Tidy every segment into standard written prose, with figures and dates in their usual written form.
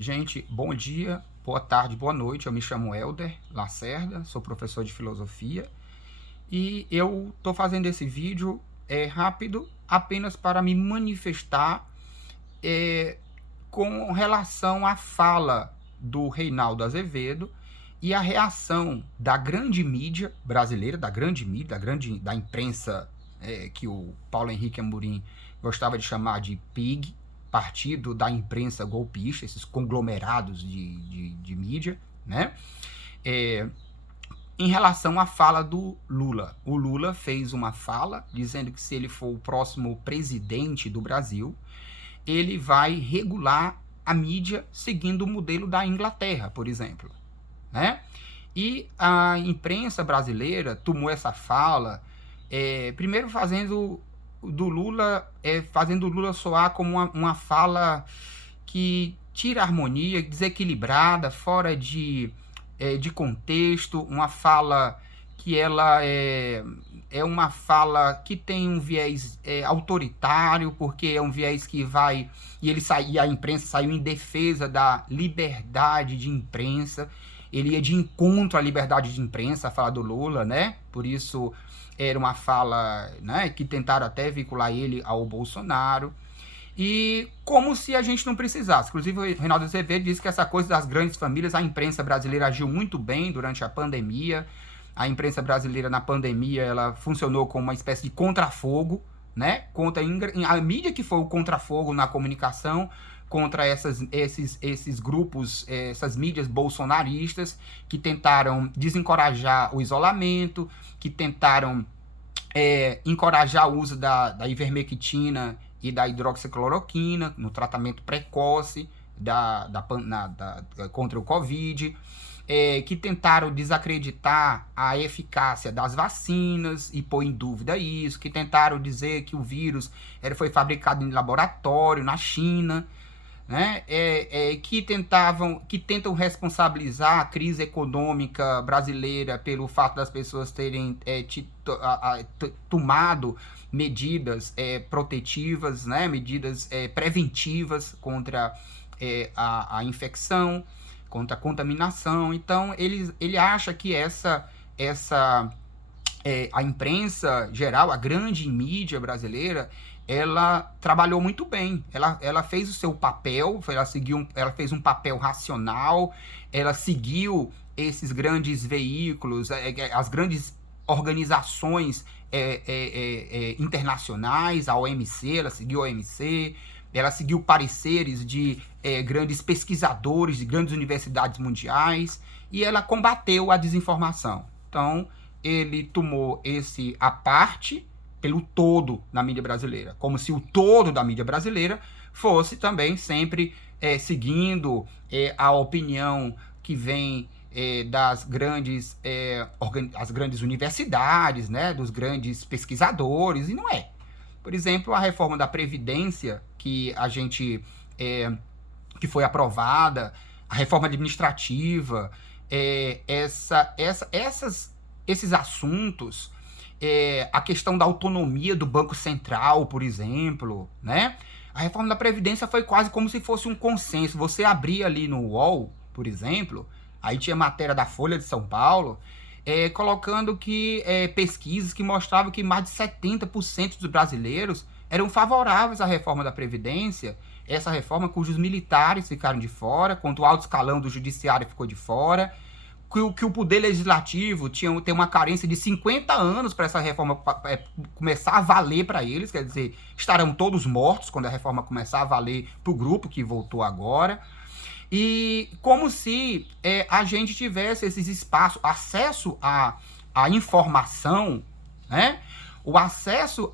Gente, bom dia, boa tarde, boa noite. Eu me chamo Helder Lacerda, sou professor de filosofia e eu estou fazendo esse vídeo rápido apenas para me manifestar é, com relação à fala do Reinaldo Azevedo e a reação da grande mídia brasileira, da grande mídia, da imprensa que o Paulo Henrique Amorim gostava de chamar de PIG, partido da imprensa golpista, esses conglomerados de mídia, né? É, em relação à fala do Lula. O Lula fez uma fala dizendo que se ele for o próximo presidente do Brasil, ele vai regular a mídia seguindo o modelo da Inglaterra, por exemplo, né? E a imprensa brasileira tomou essa fala, primeiro fazendo o Lula soar como uma fala que tira a harmonia, desequilibrada, fora de contexto, uma fala que ela é uma fala que tem um viés autoritário, porque é um viés que vai... E a imprensa saiu em defesa da liberdade de imprensa, ele ia de encontro à liberdade de imprensa, a fala do Lula, né? Por isso era uma fala, né, que tentaram até vincular ele ao Bolsonaro. E como se a gente não precisasse. Inclusive, o Reinaldo Azevedo disse que essa coisa das grandes famílias, a imprensa brasileira agiu muito bem durante a pandemia. A imprensa brasileira, na pandemia, ela funcionou como uma espécie de contrafogo, né? Contra a mídia que foi o contrafogo na comunicação, contra esses grupos, essas mídias bolsonaristas, que tentaram desencorajar o isolamento, que tentaram encorajar o uso da ivermectina e da hidroxicloroquina no tratamento precoce contra o Covid, que tentaram desacreditar a eficácia das vacinas e pôr em dúvida isso, que tentaram dizer que o vírus foi fabricado em laboratório na China, né? Que tentam responsabilizar a crise econômica brasileira pelo fato das pessoas terem tomado medidas protetivas, né? Medidas preventivas contra a infecção, contra a contaminação. Então, ele acha que a imprensa geral, a grande mídia brasileira, ela trabalhou muito bem, ela fez o seu papel, ela fez um papel racional, ela seguiu esses grandes veículos, as grandes organizações internacionais, a OMC, ela seguiu a OMC, ela seguiu pareceres de grandes pesquisadores de grandes universidades mundiais, e ela combateu a desinformação. Então, ele tomou a parte pelo todo na mídia brasileira, como se o todo da mídia brasileira fosse também sempre seguindo a opinião que vem das grandes universidades, né, dos grandes pesquisadores, e não é. Por exemplo, a reforma da Previdência que que foi aprovada, a reforma administrativa, esses assuntos, a questão da autonomia do Banco Central, por exemplo, né? A reforma da Previdência foi quase como se fosse um consenso. Você abria ali no UOL, por exemplo, aí tinha matéria da Folha de São Paulo, colocando que pesquisas que mostravam que mais de 70% dos brasileiros eram favoráveis à reforma da Previdência, essa reforma cujos militares ficaram de fora, quanto o alto escalão do judiciário ficou de fora, que o poder legislativo tem uma carência de 50 anos para essa reforma começar a valer para eles, quer dizer, estarão todos mortos quando a reforma começar a valer para o grupo que votou agora. E como se a gente tivesse esses espaços, acesso à informação, né? O acesso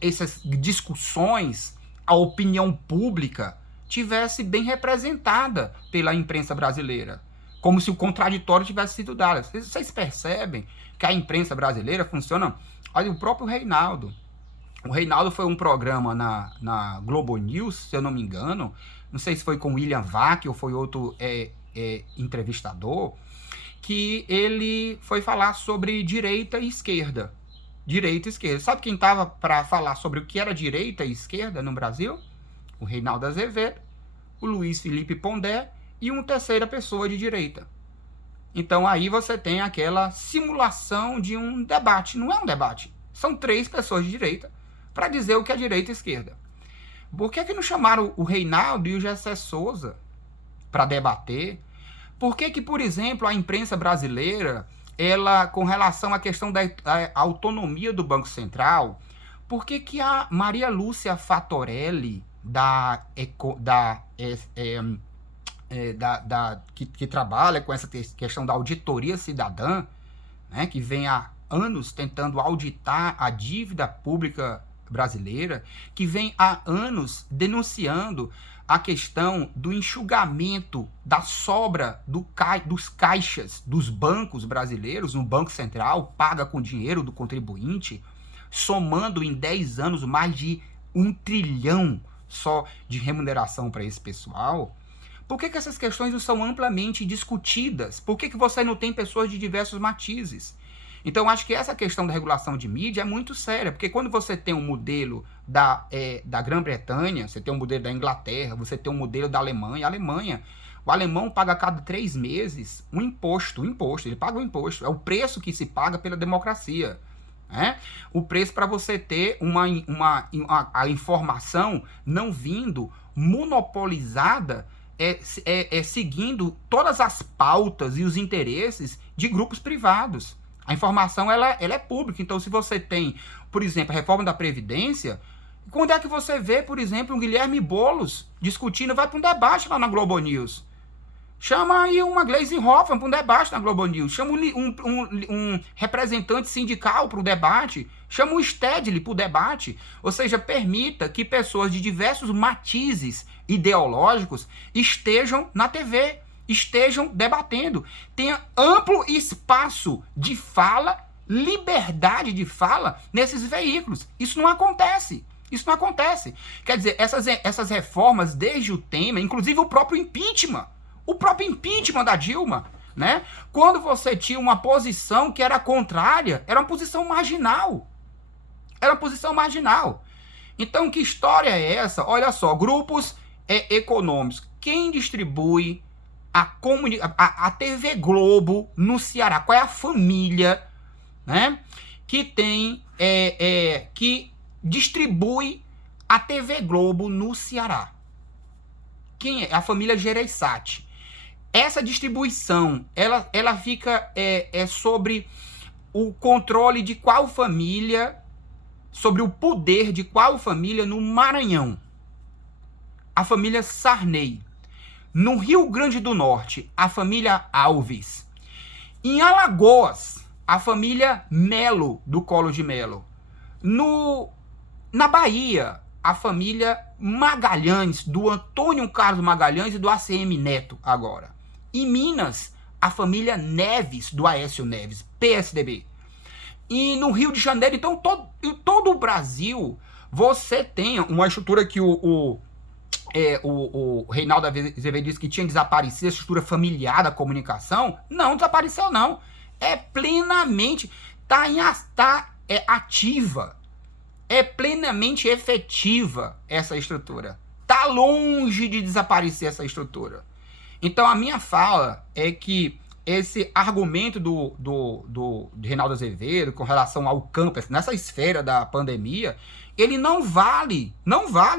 essas discussões, a opinião pública, tivesse bem representada pela imprensa brasileira, como se o contraditório tivesse sido dado. Vocês percebem que a imprensa brasileira funciona... Olha, o próprio Reinaldo. O Reinaldo foi um programa na Globo News, se eu não me engano, não sei se foi com William Vac ou foi outro entrevistador, que ele foi falar sobre direita e esquerda. Direita e esquerda. Sabe quem estava para falar sobre o que era direita e esquerda no Brasil? o Reinaldo Azevedo, o Luiz Felipe Pondé e uma terceira pessoa de direita. Então aí você tem aquela simulação de um debate. Não é um debate. São 3 pessoas de direita para dizer o que é direita e esquerda. Por que não chamaram o Reinaldo e o Gessé Souza para debater? Por que, por exemplo, a imprensa brasileira, ela, com relação à questão da autonomia do Banco Central, por que a Maria Lúcia Fatorelli, que trabalha com essa questão da auditoria cidadã, né, que vem há anos tentando auditar a dívida pública brasileira, que vem há anos denunciando a questão do enxugamento da sobra dos caixas dos bancos brasileiros, no Banco Central, paga com dinheiro do contribuinte, somando em 10 anos mais de 1 trilhão só de remuneração para esse pessoal. Por que essas questões não são amplamente discutidas? Por que você não tem pessoas de diversos matizes? Então, acho que essa questão da regulação de mídia é muito séria, porque quando você tem um modelo da Grã-Bretanha, você tem um modelo da Inglaterra, você tem um modelo da Alemanha, o alemão paga a cada 3 meses um imposto, ele paga um imposto, é o preço que se paga pela democracia. Né? O preço para você ter a informação não vindo monopolizada, seguindo todas as pautas e os interesses de grupos privados. A informação ela é pública. Então, se você tem, por exemplo, a reforma da Previdência, quando é que você vê, por exemplo, um Guilherme Boulos discutindo, vai para um debate lá na Globo News? Chama aí uma Gleisi Hoffmann para um debate na Globo News. Chama um representante sindical para o debate. Chama um Stedley para o debate. Ou seja, permita que pessoas de diversos matizes ideológicos estejam na TV, estejam debatendo. Tenha amplo espaço de fala, liberdade de fala nesses veículos. Isso não acontece. Quer dizer, essas reformas desde o Temer, inclusive o próprio impeachment da Dilma, né? Quando você tinha uma posição que era contrária, era uma posição marginal. Então, que história é essa? Olha só, grupos econômicos. Quem distribui a TV Globo no Ceará? Qual é a família, né, que distribui a TV Globo no Ceará? Quem é? A família Gereissati. Essa distribuição, ela fica sobre o controle de qual família, sobre o poder de qual família no Maranhão? A família Sarney. No Rio Grande do Norte, a família Alves. Em Alagoas, a família Melo, do Collor de Melo. Na Bahia, a família Magalhães, do Antônio Carlos Magalhães e do ACM Neto, agora. Em Minas, a família Neves, do Aécio Neves, PSDB. E no Rio de Janeiro, então, em todo o Brasil, você tem uma estrutura que o Reinaldo Azevedo disse que tinha desaparecido, a estrutura familiar da comunicação. Não desapareceu, não. É plenamente, ativa. É plenamente efetiva essa estrutura. Está longe de desaparecer essa estrutura. Então, a minha fala é que esse argumento do Reinaldo Azevedo com relação ao campo, nessa esfera da pandemia, ele não vale,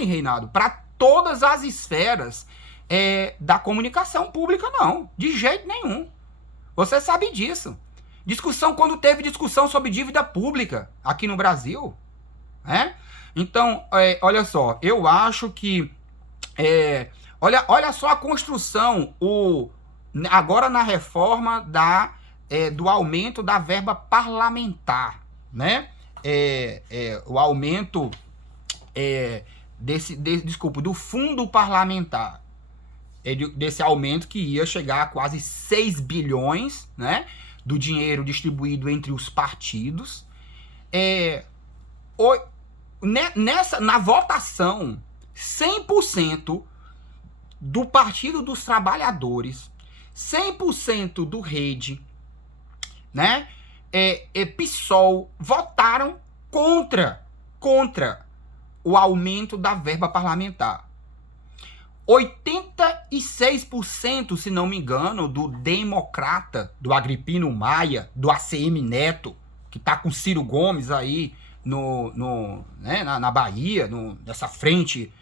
Reinaldo, para todas as esferas da comunicação pública, não. De jeito nenhum. Você sabe disso. Quando teve discussão sobre dívida pública aqui no Brasil, né? Então, olha só, eu acho que olha só a construção, agora na reforma do aumento da verba parlamentar, né? O aumento do fundo parlamentar, desse aumento que ia chegar a quase 6 bilhões, né, do dinheiro distribuído entre os partidos. Na votação, 100% do Partido dos Trabalhadores, 100% do Rede, né, PSOL, votaram contra o aumento da verba parlamentar. 86%, se não me engano, do Democrata, do Agripino Maia, do ACM Neto, que tá com Ciro Gomes aí na Bahia, nessa frente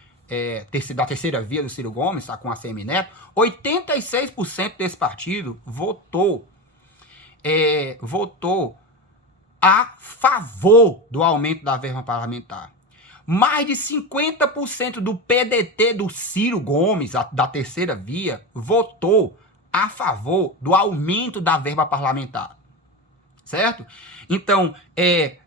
da terceira via do Ciro Gomes, tá com a ACM Neto, 86% desse partido votou a favor do aumento da verba parlamentar. Mais de 50% do PDT do Ciro Gomes, da terceira via, votou a favor do aumento da verba parlamentar. Certo? Então,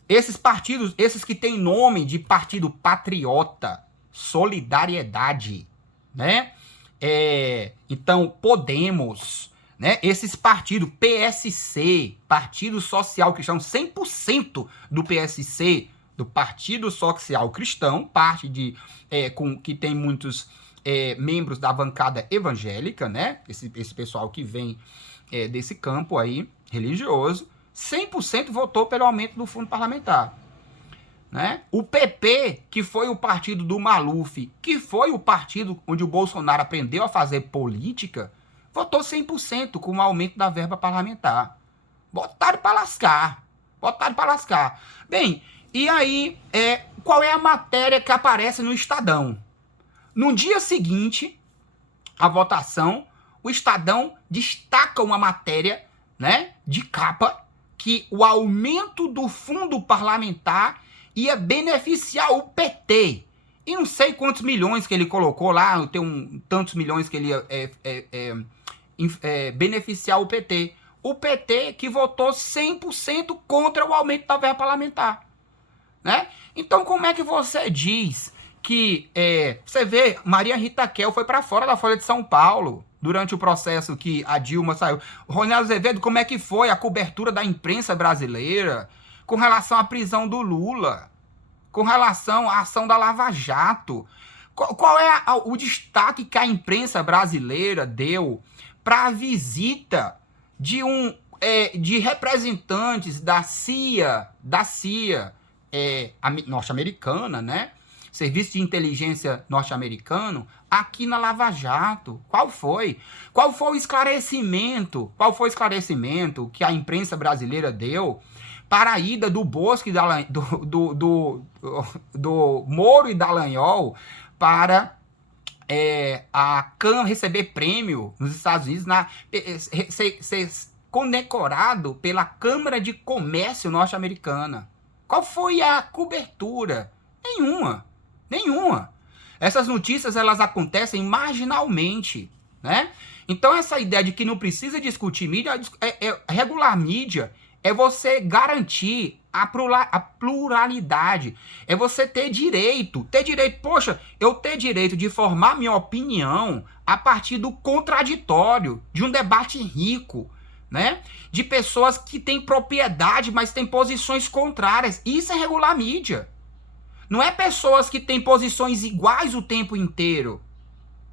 esses partidos, esses que têm nome de partido patriota, Solidariedade, né? Então, Podemos, né? Esses partidos, PSC, Partido Social Cristão, 100% do PSC, do Partido Social Cristão, parte que tem muitos membros da bancada evangélica, né? Esse pessoal que vem desse campo aí, religioso, 100% votou pelo aumento do fundo parlamentar. Né? O PP, que foi o partido do Maluf, que foi o partido onde o Bolsonaro aprendeu a fazer política, votou 100% com o aumento da verba parlamentar. Botaram para lascar. Bem, e aí, qual é a matéria que aparece no Estadão? No dia seguinte, a votação, o Estadão destaca uma matéria, né, de capa, que o aumento do fundo parlamentar ia beneficiar o PT. E não sei quantos milhões que ele colocou lá, tem tantos milhões que ele ia beneficiar o PT. O PT que votou 100% contra o aumento da verba parlamentar. Né? Então, como é que você diz que... você vê, Maria Rita Kel foi para fora da Folha de São Paulo durante o processo que a Dilma saiu. Ronaldo Azevedo, como é que foi a cobertura da imprensa brasileira com relação à prisão do Lula, com relação à ação da Lava Jato? Qual é o destaque que a imprensa brasileira deu para a visita de representantes da CIA norte-americana, né? Serviço de inteligência norte-americano, aqui na Lava Jato? Qual foi? Qual foi o esclarecimento? Que a imprensa brasileira deu para a ida do Bosco do Moro e Dallagnol para a Câmara receber prêmio nos Estados Unidos, ser condecorado pela Câmara de Comércio norte-americana? Qual foi a cobertura? Nenhuma. Essas notícias, elas acontecem marginalmente, né? Então, essa ideia de que não precisa discutir mídia, regular mídia, é você garantir a pluralidade. É você ter direito. Poxa, eu ter direito de formar minha opinião a partir do contraditório, de um debate rico, né? De pessoas que têm propriedade, mas têm posições contrárias. Isso é regular mídia. Não é pessoas que têm posições iguais o tempo inteiro.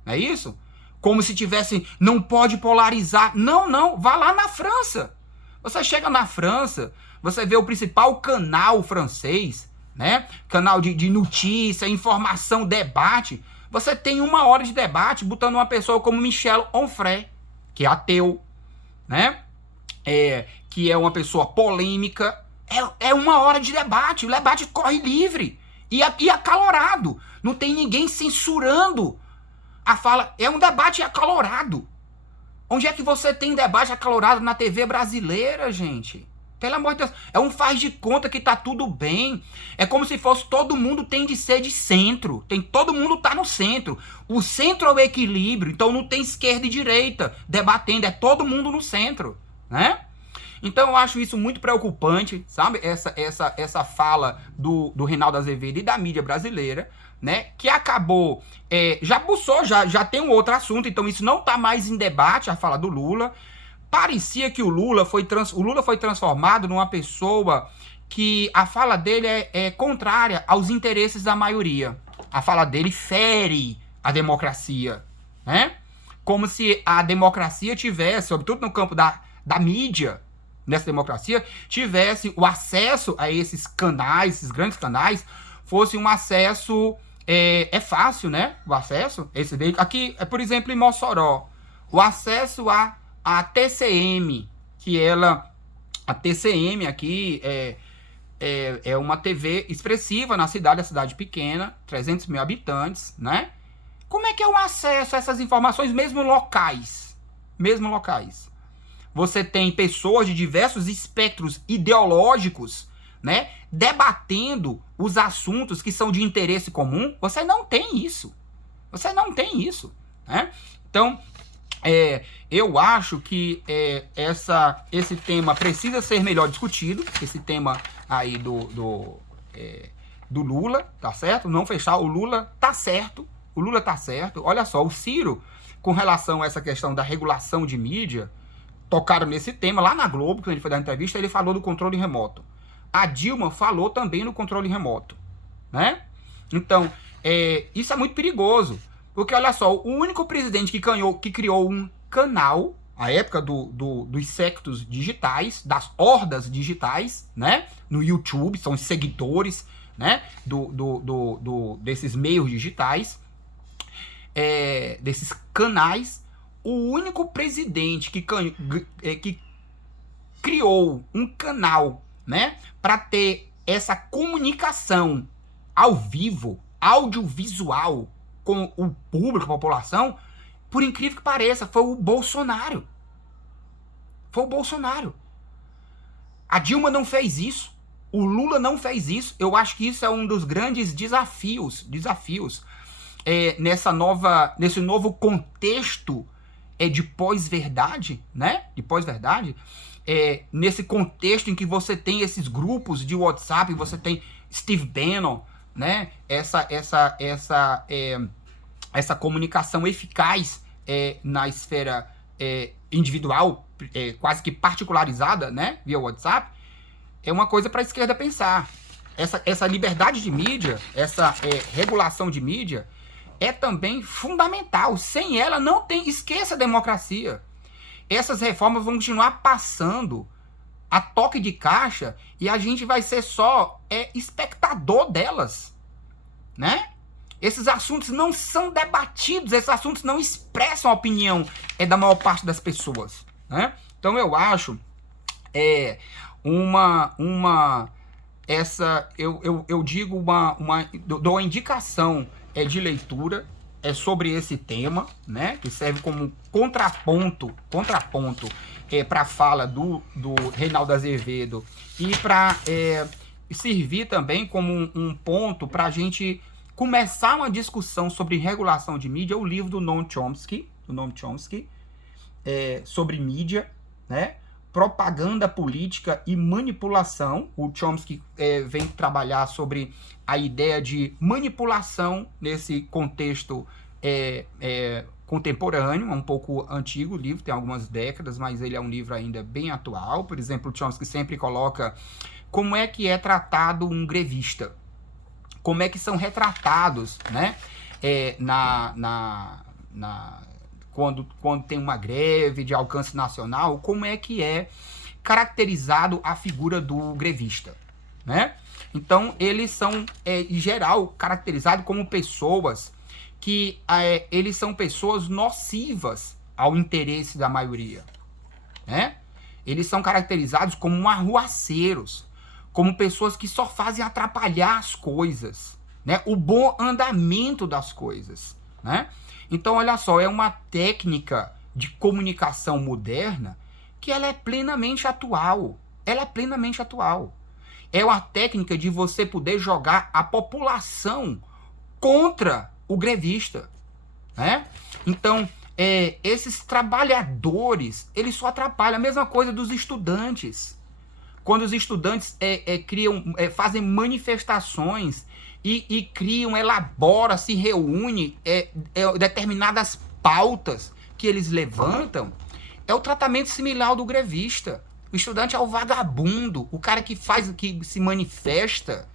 Não é isso? Como se tivessem, não pode polarizar. Não. Vá lá na França. Você chega na França, você vê o principal canal francês, né? Canal de notícia, informação, debate. Você tem 1 hora de debate botando uma pessoa como Michel Onfray, que é ateu, né? Que é uma pessoa polêmica. É 1 hora de debate. O debate corre livre e acalorado. Não tem ninguém censurando a fala. É um debate acalorado. Onde é que você tem debate acalorado na TV brasileira, gente? Pelo amor de Deus. É um faz de conta que tá tudo bem. É como se fosse todo mundo tem de ser de centro. Todo mundo tá no centro. O centro é o equilíbrio. Então não tem esquerda e direita debatendo. É todo mundo no centro, né? Então eu acho isso muito preocupante, sabe? Essa fala do Reinaldo Azevedo e da mídia brasileira, né? Que acabou, já tem um outro assunto, então isso não está mais em debate, a fala do Lula. Parecia que o Lula foi transformado numa pessoa que a fala dele é contrária aos interesses da maioria. A fala dele fere a democracia, né? Como se a democracia tivesse, sobretudo no campo da mídia, nessa democracia, tivesse o acesso a esses canais, esses grandes canais, fosse um acesso é fácil, né? O acesso. Esse veículo. Aqui, por exemplo, em Mossoró, o acesso à TCM, que ela. A TCM aqui é uma TV expressiva na cidade, a cidade pequena, 300 mil habitantes, né? Como é que é o acesso a essas informações, mesmo locais? Mesmo locais. Você tem pessoas de diversos espectros ideológicos, né, debatendo os assuntos que são de interesse comum. Você não tem isso. Você não tem isso, né? Então, eu acho que esse tema precisa ser melhor discutido, esse tema aí do Lula, tá certo? Não fechar, o Lula tá certo, Olha só, o Ciro, com relação a essa questão da regulação de mídia, tocaram nesse tema lá na Globo, quando ele foi dar entrevista, ele falou do controle remoto. A Dilma falou também no controle remoto, né? Então, isso é muito perigoso, porque olha só, o único presidente que criou um canal, a época dos sectos digitais, das hordas digitais, né? No YouTube, são os seguidores, né? Desses meios digitais, desses canais. O único presidente que criou um canal, né, para ter essa comunicação ao vivo, audiovisual com o público, a população, por incrível que pareça, foi o Bolsonaro. Foi o Bolsonaro. A Dilma não fez isso. O Lula não fez isso. Eu acho que isso é um dos grandes desafios nesse novo contexto de pós-verdade, né? De pós-verdade. Nesse contexto em que você tem esses grupos de WhatsApp, você tem Steve Bannon, né? Essa comunicação eficaz na esfera individual, quase que particularizada, né? Via WhatsApp, é uma coisa para a esquerda pensar. Essa liberdade de mídia, essa regulação de mídia, é também fundamental. Sem ela, não tem. Esqueça a democracia. Essas reformas vão continuar passando a toque de caixa e a gente vai ser só espectador delas, né? Esses assuntos não são debatidos, esses assuntos não expressam a opinião da maior parte das pessoas, né? Então eu acho eu digo dou uma indicação de leitura sobre esse tema, né, que serve como contraponto para a fala do Reinaldo Azevedo e para servir também como um ponto para a gente começar uma discussão sobre regulação de mídia. O livro do Noam Chomsky, sobre mídia, né, propaganda política e manipulação. O Chomsky vem trabalhar sobre a ideia de manipulação nesse contexto contemporâneo, um pouco antigo o livro, tem algumas décadas, mas ele é um livro ainda bem atual. Por exemplo, o Chomsky sempre coloca como é que é tratado um grevista, como é que são retratados, né, quando tem uma greve de alcance nacional, como é que é caracterizado a figura do grevista, né? Então, eles são, em geral, caracterizados como pessoas que eles são pessoas nocivas ao interesse da maioria, né? Eles são caracterizados como arruaceiros, como pessoas que só fazem atrapalhar as coisas, né? O bom andamento das coisas, né? Então, olha só, é uma técnica de comunicação moderna que ela é plenamente atual. Ela é plenamente atual. É uma técnica de você poder jogar a população contra o grevista, né? Então, esses trabalhadores, eles só atrapalham. A mesma coisa dos estudantes. Quando os estudantes fazem manifestações e criam, elaboram, se reúnem determinadas pautas que eles levantam, é o tratamento similar ao do grevista. O estudante é o vagabundo, o cara que se manifesta,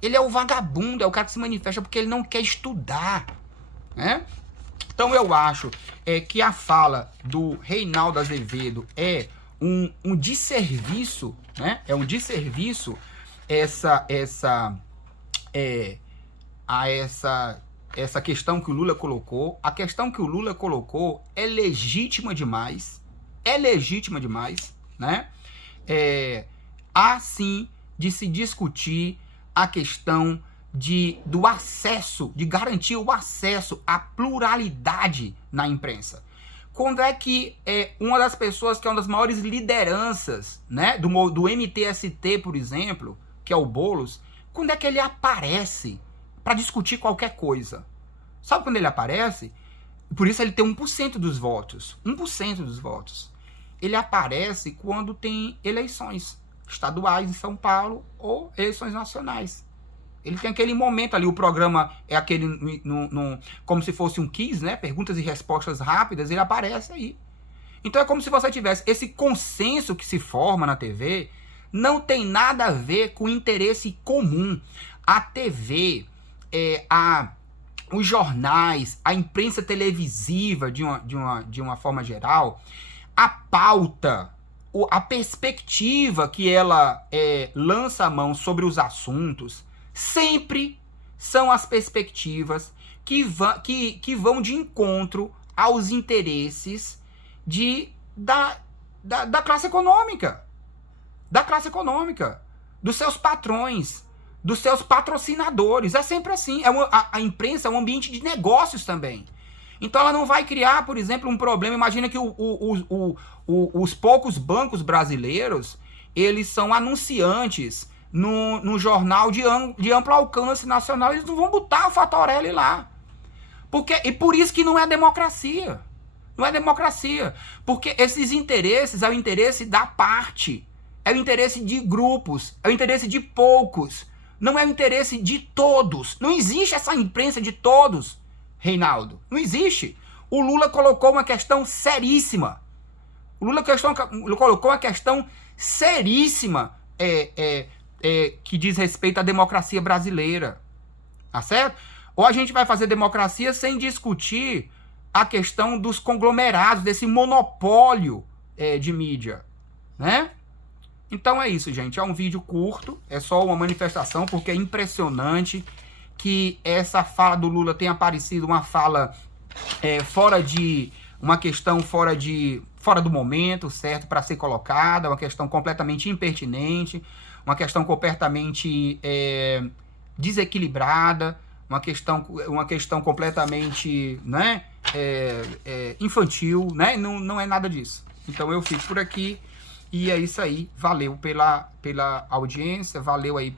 ele é o vagabundo, é o cara que se manifesta porque ele não quer estudar, né? Então eu acho que a fala do Reinaldo Azevedo é um desserviço, né? É um desserviço a essa questão que o Lula colocou. A questão que o Lula colocou é legítima demais, né? Há sim de se discutir a questão do acesso, de garantir o acesso à pluralidade na imprensa. Quando é que uma das pessoas que é uma das maiores lideranças, né, do MTST, por exemplo, que é o Boulos, quando é que ele aparece para discutir qualquer coisa? Sabe quando ele aparece? Por isso ele tem 1% dos votos. 1% dos votos. Ele aparece quando tem eleições estaduais em São Paulo ou eleições nacionais. Ele tem aquele momento ali, o programa é aquele, como se fosse um quiz, né? Perguntas e respostas rápidas, ele aparece aí. Então é como se você tivesse esse consenso que se forma na TV, não tem nada a ver com interesse comum. A TV, os jornais, a imprensa televisiva, de uma forma geral, a pauta, a perspectiva que ela lança a mão sobre os assuntos, sempre são as perspectivas que vão de encontro aos interesses da classe econômica. Da classe econômica. Dos seus patrões. Dos seus patrocinadores. É sempre assim. A imprensa é um ambiente de negócios também. Então ela não vai criar, por exemplo, um problema. Imagina que os poucos bancos brasileiros, eles são anunciantes no jornal de amplo alcance nacional. Eles não vão botar o Fatorelli lá. E por isso que não é democracia. Não é democracia. Porque esses interesses é o interesse da parte. É o interesse de grupos. É o interesse de poucos. Não é o interesse de todos. Não existe essa imprensa de todos, Reinaldo. Não existe. O Lula colocou uma questão seríssima. O Lula colocou uma questão seríssima que diz respeito à democracia brasileira. Tá certo? Ou a gente vai fazer democracia sem discutir a questão dos conglomerados, desse monopólio de mídia, né? Então é isso, gente. É um vídeo curto, é só uma manifestação, porque é impressionante que essa fala do Lula tenha aparecido uma fala uma questão fora do momento, certo, para ser colocada, uma questão completamente impertinente, uma questão completamente desequilibrada, uma questão completamente, né, infantil, né? Não é nada disso. Então eu fico por aqui. E é isso aí, valeu pela audiência, valeu aí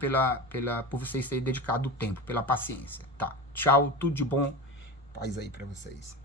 por vocês terem dedicado o tempo, pela paciência, tá? Tchau, tudo de bom, paz aí pra vocês.